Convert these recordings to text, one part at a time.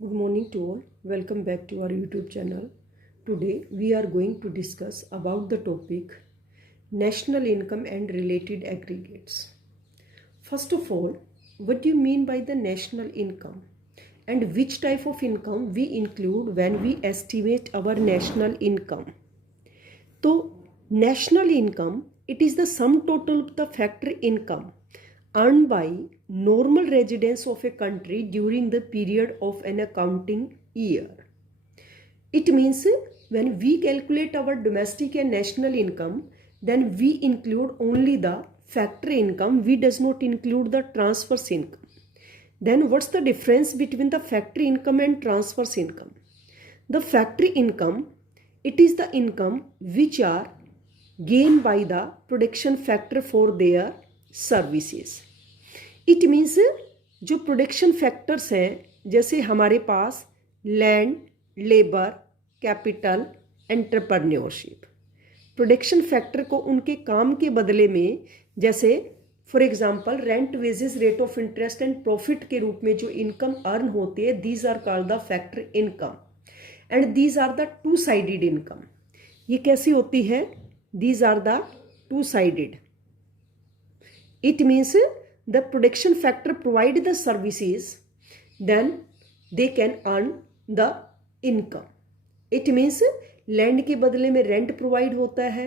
Good morning to all. Welcome back to our YouTube channel. Today we are going to discuss about the topic national income and related aggregates. First of all, what do you mean by the national income and which type of income we include when we estimate our national income? So, national income, it is the sum total of the factor income earned by normal residents of a country during the period of an accounting year. It means when we calculate our domestic and national income, then we include only the factor income, we does not include the transverse income. Then what's the difference between the factor income and transverse income? The factor income, it is the income which are gained by the production factor for their services. It means जो production factors हैं, जैसे हमारे पास land, labour, capital, entrepreneurship, production factor को उनके काम के बदले में, जैसे for example rent, wages, rate of interest and profit के रूप में जो इनकम अर्न होती है, these are called the factor income and these are the two sided income. ये कैसी होती है? These are the two sided. It means the production factor provide the services, then they can earn the income. It means land के बदले में rent provide होता है,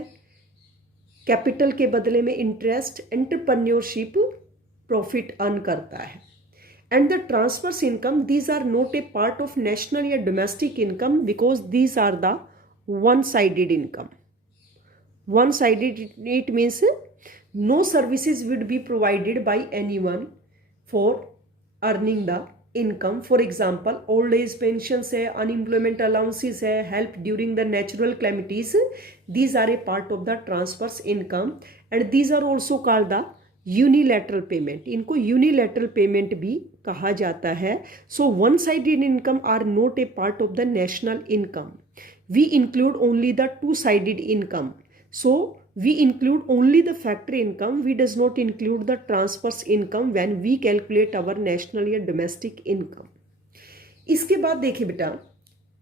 capital के बदले में इंटरेस्ट, एंटरप्रेन्योरशिप प्रॉफिट अर्न करता है. And the transfers income, these are not a part of national या domestic income because these are the one sided income. One sided, it means no services would be provided by anyone for earning the income. For example, old age pensions है, unemployment allowances है, help during the natural calamities. These are a part of the transverse income and these are also called the unilateral payment. इनको unilateral payment भी कहा जाता है. So one sided income are not a part of the national income. We include only the two sided income. So we include only the factor income. We does not include the transverse income when we calculate our national या domestic income. इसके बाद देखिए बेटा,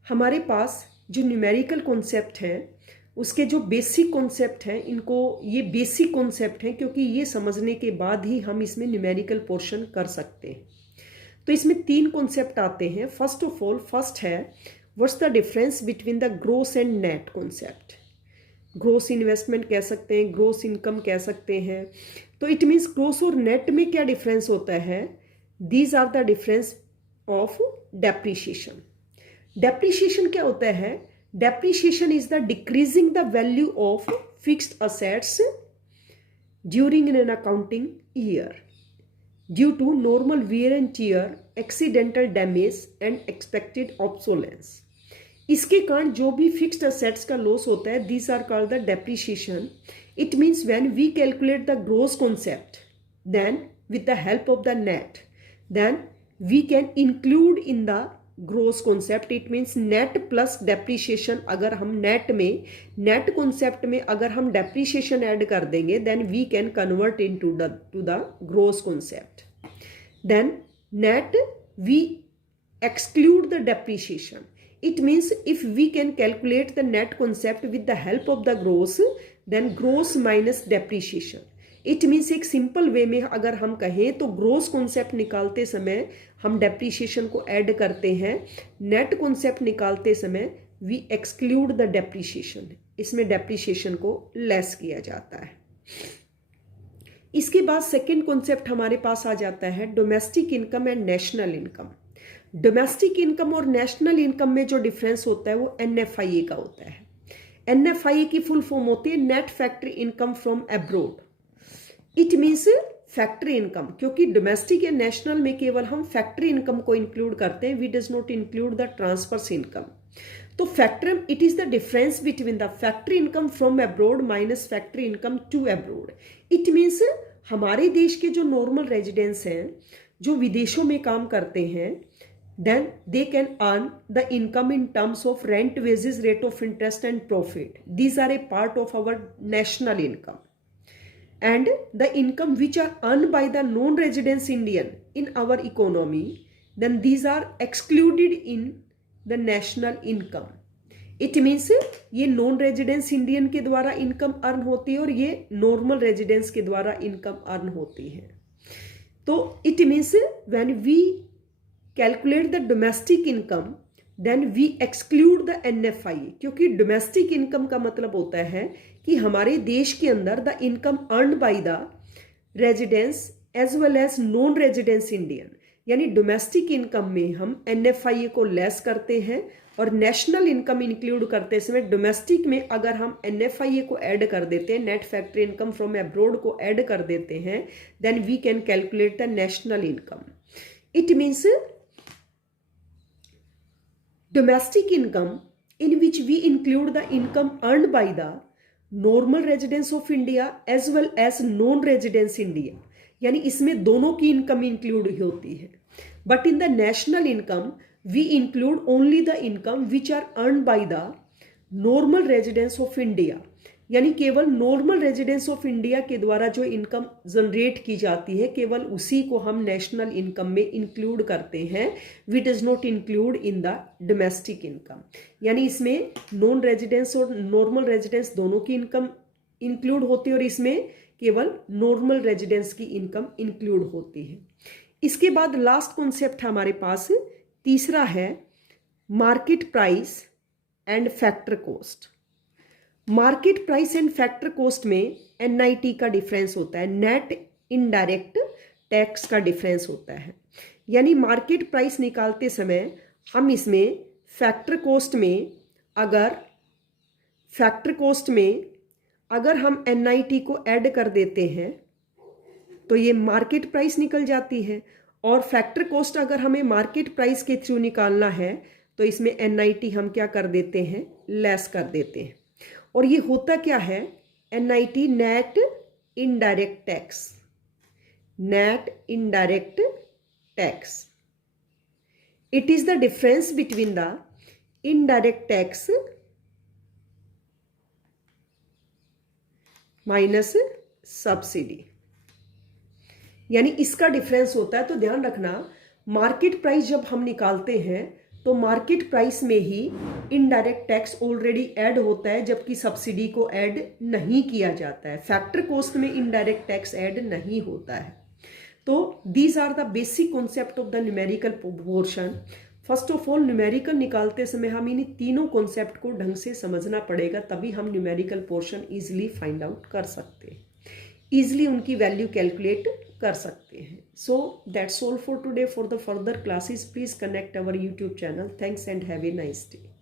हमारे पास जो numerical concept हैं, उसके जो बेसिक कॉन्सेप्ट हैं, इनको ये बेसिक कॉन्सेप्ट हैं क्योंकि ये समझने के बाद ही हम इसमें न्यूमेरिकल पोर्शन कर सकते हैं. तो इसमें तीन कॉन्सेप्ट आते हैं. फर्स्ट ऑफ ऑल, फर्स्ट है what's the difference between the gross and net concept. Gross investment कह सकते हैं, ग्रोस इनकम कह सकते हैं. तो इट मीन्स ग्रोस और नेट में क्या डिफरेंस होता है? These are the difference of depreciation. Depreciation क्या होता है? Depreciation is the decreasing the value of fixed assets during an accounting year due to normal wear and tear, accidental damage and expected obsolescence. इसके कारण जो भी fixed assets का loss होता है, these are called the depreciation. It means when we calculate the gross concept, then with the help of the net, then we can include in the gross concept. It means net plus depreciation. अगर हम net में, net concept में अगर हम depreciation add कर देंगे, then we can convert into the gross concept. Then net we exclude the depreciation. It means if we can calculate the net concept with the help of the gross, then gross minus depreciation. It means एक simple way में अगर हम कहें तो gross concept निकालते समय हम depreciation को ऐड करते हैं, नेट कॉन्सेप्ट निकालते समय वी एक्सक्लूड द डेप्रीशिएशन. इसमें डेप्रीशिएशन को लेस किया जाता है. इसके बाद सेकेंड कॉन्सेप्ट हमारे पास आ जाता है domestic income and national income. Domestic income और नेशनल इनकम में जो डिफरेंस होता है वो एनएफआईए का होता है. एनएफआईए की फुल फॉर्म होती है net factor income from abroad. It means factor income, क्योंकि डोमेस्टिक या नेशनल में केवल हम फैक्टर इनकम को इंक्लूड करते हैं, we does not include the transfers income. तो factor, it is the difference between the factor income from abroad minus factor income to abroad. It means हमारे देश के जो नॉर्मल रेजिडेंट्स हैं, जो विदेशों में काम करते हैं, then they can earn the income in terms of rent, wages, rate of interest and profit. These are a part of our national income. And the income which are earned by the non-residents Indian in our economy, then these are excluded in the national income. It means ये non residence Indian के द्वारा income earn होती है और ये normal residence के द्वारा income earn होती है. तो it means when we calculate the domestic income then we exclude the NFI, क्योंकि डोमेस्टिक इनकम का मतलब होता है कि हमारे देश के अंदर the income earn by the residence as well as non residence Indian, यानी डोमेस्टिक इनकम में हम NFI को लेस करते हैं और नेशनल इनकम इंक्लूड करते समय डोमेस्टिक में अगर हम NFI को ऐड कर देते हैं, net factory income from abroad को ऐड कर देते हैं, then we can calculate the national income. It means domestic income in which we include the income earned by the normal residents of India as well as non-residents India, यानी इसमें दोनों की income include होती है. But in the national income we include only the income which are earn by the normal residence of India, यानी केवल normal residence of India के द्वारा जो इनकम जनरेट की जाती है केवल उसी को हम नेशनल इनकम में इंक्लूड करते हैं. We does not include in the domestic income, यानी इसमें नॉन रेजिडेंस और नॉर्मल रेजिडेंस दोनों की इनकम इंक्लूड होती है और इसमें केवल नॉर्मल रेजिडेंस की इनकम इंक्लूड होती है. इसके बाद लास्ट कॉन्सेप्ट हमारे पास तीसरा है market price and factor cost. Market price and factor cost में NIT का डिफरेंस होता है, नेट इनडायरेक्ट टैक्स का डिफरेंस होता है. यानी मार्केट प्राइस निकालते समय हम इसमें फैक्टर कॉस्ट में अगर हम NIT को ऐड कर देते हैं तो ये मार्केट प्राइस निकल जाती है, और फैक्टर कॉस्ट अगर हमें मार्केट प्राइस के थ्रू निकालना है तो इसमें NIT हम क्या कर देते हैं, लेस कर देते हैं. और ये होता क्या है, NIT net indirect tax. Net indirect tax, it is the difference between the indirect tax minus subsidy, यानी इसका डिफरेंस होता है. तो ध्यान रखना, मार्केट प्राइस जब हम निकालते हैं तो मार्केट प्राइस में ही इनडायरेक्ट टैक्स ऑलरेडी ऐड होता है, जबकि सब्सिडी को ऐड नहीं किया जाता है. फैक्टर कॉस्ट में इनडायरेक्ट टैक्स ऐड नहीं होता है. तो these are the basic concept of the numerical portion. First of all numerical निकालते समय हम इन तीनों कॉन्सेप्ट को ढंग से समझना पड़ेगा, तभी हम numerical portion easily find out कर सकते हैं, इजिली उनकी वैल्यू कैलकुलेट कर सकते हैं. So that's all for today. For the further classes please connect our YouTube channel. Thanks and have a nice day.